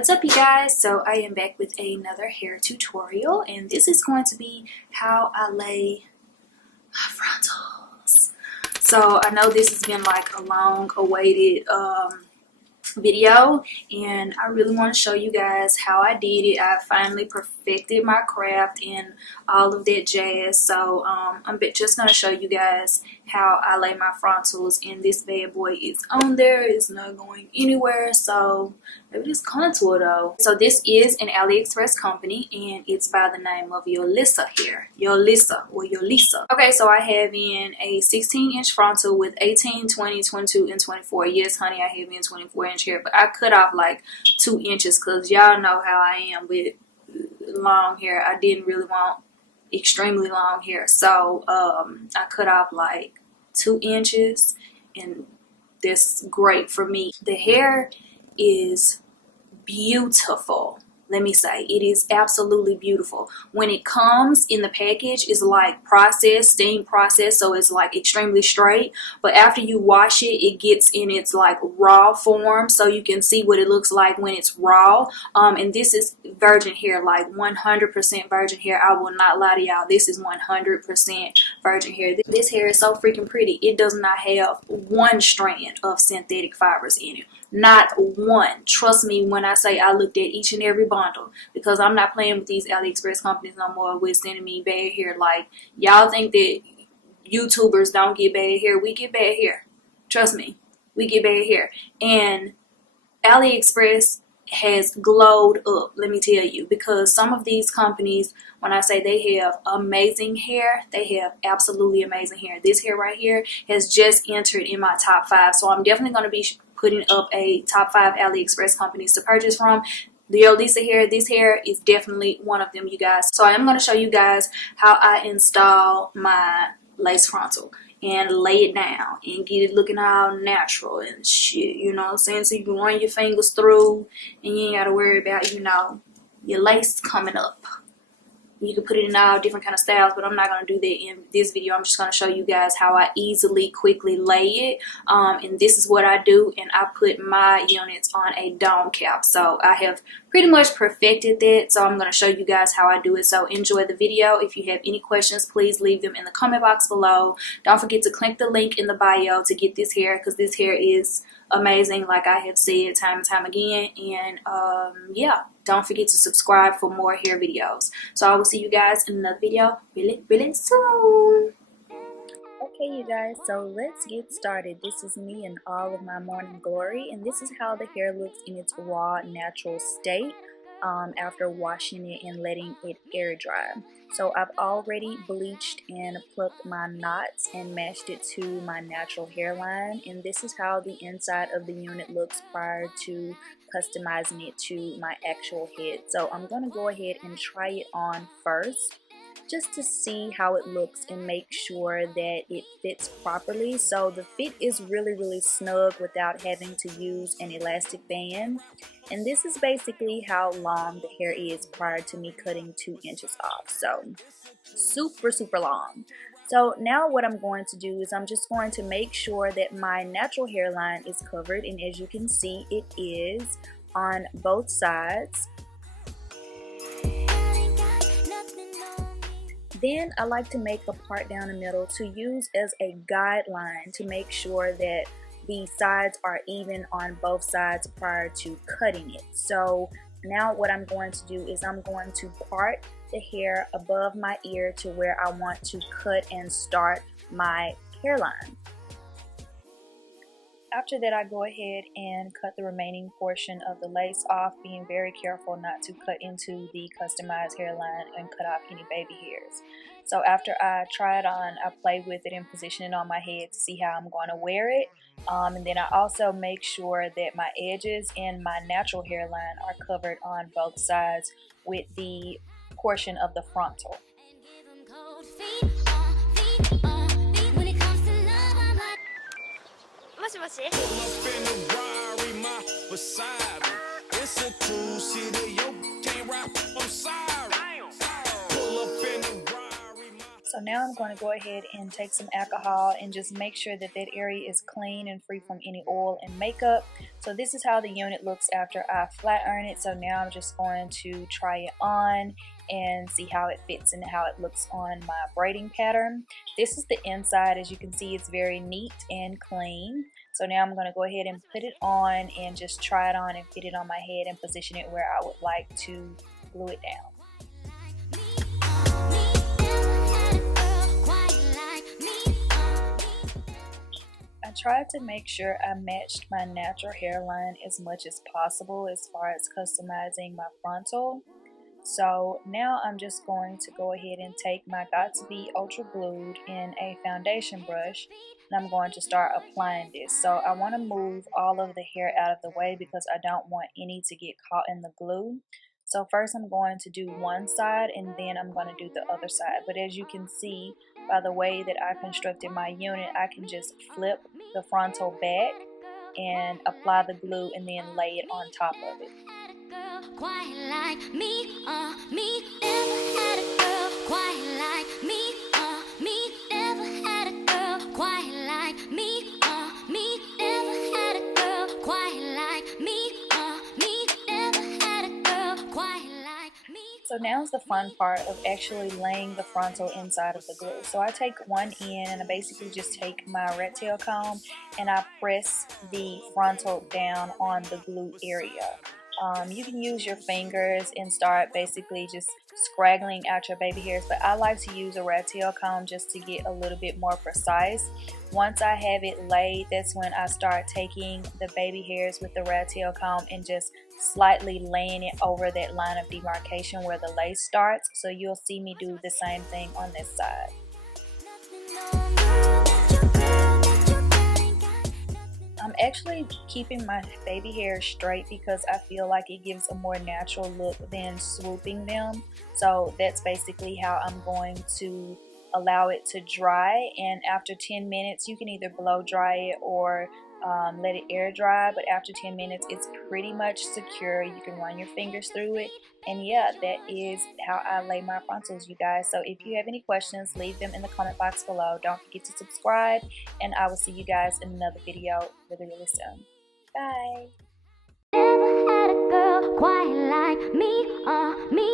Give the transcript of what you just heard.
What's up, you guys? So I am back with another hair tutorial, and this is going to be how I lay my frontals. So I know this has been like a long awaited video, and I really want to show you guys how I did it. I finally perfected my craft and all of that jazz. So I'm just going to show you guys how I lay my frontals, and this bad boy is on there. It's not going anywhere, so maybe just contour though. So this is an AliExpress company, and it's by the name of Yolissa here. Yolissa or Yolissa. Okay, so I have in a 16-inch frontal with 18, 20, 22, and 24. Yes, honey, I have in 24-inch hair, but I cut off like 2 inches because y'all know how I am with long hair. I didn't really want extremely long hair, so I cut off like 2 inches, and that's great for me. The hair is beautiful. Let me say, it is absolutely beautiful. When it comes in the package, it's like processed, steam processed, so it's like extremely straight. But after you wash it, it gets in its like raw form, so you can see what it looks like when it's raw. And this is virgin hair, like 100% virgin hair. I will not lie to y'all. This is 100% virgin hair. This hair is so freaking pretty. It does not have one strand of synthetic fibers in it. Not one. Trust me when I say I looked at each and every bundle, because I'm not playing with these AliExpress companies no more with sending me bad hair. Like, y'all think that YouTubers don't get bad hair. We get bad hair. Trust me. We get bad hair. And AliExpress has glowed up, let me tell you, because some of these companies, when I say they have amazing hair, they have absolutely amazing hair. This hair right here has just entered in my top 5, so I'm definitely going to be putting up a top 5 AliExpress companies to purchase from. The Yolissa hair, this hair is definitely one of them, you guys. So I am going to show you guys how I install my lace frontal and lay it down and get it looking all natural and shit, you know what I'm saying? So you can run your fingers through and you ain't got to worry about, you know, your lace coming up. You can put it in all different kind of styles, but I'm not going to do that in this video. I'm just going to show you guys how I easily, quickly lay it. And this is what I do, and I put my units on a dome cap. So I have pretty much perfected that, so I'm going to show you guys how I do it. So enjoy the video. If you have any questions, please leave them in the comment box below. Don't forget to click the link in the bio to get this hair, because this hair is amazing, like I have said time and time again. And yeah, don't forget to subscribe for more hair videos. So I will see you guys in another video really soon. Okay, you guys, so let's get started. This is me in all of my morning glory, and this is how the hair looks in its raw, natural state after washing it and letting it air dry. So I've already bleached and plucked my knots and matched it to my natural hairline, and this is how the inside of the unit looks prior to customizing it to my actual head. So I'm going to go ahead and try it on first, just to see how it looks and make sure that it fits properly. So the fit is really snug without having to use an elastic band. And this is basically how long the hair is prior to me cutting 2 inches off. So super long. So now what I'm going to do is I'm just going to make sure that my natural hairline is covered, and as you can see, it is on both sides. Then I like to make a part down the middle to use as a guideline to make sure that the sides are even on both sides prior to cutting it. So now what I'm going to do is I'm going to part the hair above my ear to where I want to cut and start my hairline. After that, I go ahead and cut the remaining portion of the lace off, being very careful not to cut into the customized hairline and cut off any baby hairs. So after I try it on, I play with it and position it on my head to see how I'm going to wear it. And then I also make sure that my edges and my natural hairline are covered on both sides with the portion of the frontal. So now I'm going to go ahead and take some alcohol and just make sure that that area is clean and free from any oil and makeup. So this is how the unit looks after I flat iron it. So now I'm just going to try it on and see how it fits and how it looks on my braiding pattern. This is the inside. As you can see, it's very neat and clean. So now I'm going to go ahead and put it on and just try it on and fit it on my head and position it where I would like to glue it down. I tried to make sure I matched my natural hairline as much as possible as far as customizing my frontal. So now I'm just going to go ahead and take my Got To Be Ultra Glued in a foundation brush, and I'm going to start applying this. So I want to move all of the hair out of the way because I don't want any to get caught in the glue. So first I'm going to do one side and then I'm going to do the other side. But as you can see by the way that I constructed my unit, I can just flip the frontal back and apply the glue and then lay it on top of it. Quite like me, me never had a girl quite like me, me never had a girl quite like me, me never had a girl quite like me, me never had a girl quite like me. So now's the fun part of actually laying the frontal inside of the glue. So I take one end and I basically just take my rat tail comb and I press the frontal down on the glue area. You can use your fingers and start basically just scraggling out your baby hairs, but I like to use a rat tail comb just to get a little bit more precise. Once I have it laid, that's when I start taking the baby hairs with the rat tail comb and just slightly laying it over that line of demarcation where the lace starts. So you'll see me do the same thing on this side. I'm actually keeping my baby hairs straight because I feel like it gives a more natural look than swooping them. So that's basically how I'm going to allow it to dry, and after 10 minutes you can either blow dry it or let it air dry, but after 10 minutes it's pretty much secure. You can run your fingers through it, and yeah, that is how I lay my frontals, you guys. So if you have any questions, leave them in the comment box below. Don't forget to subscribe, and I will see you guys in another video really, really soon. Bye. Never had a girl quite like me, me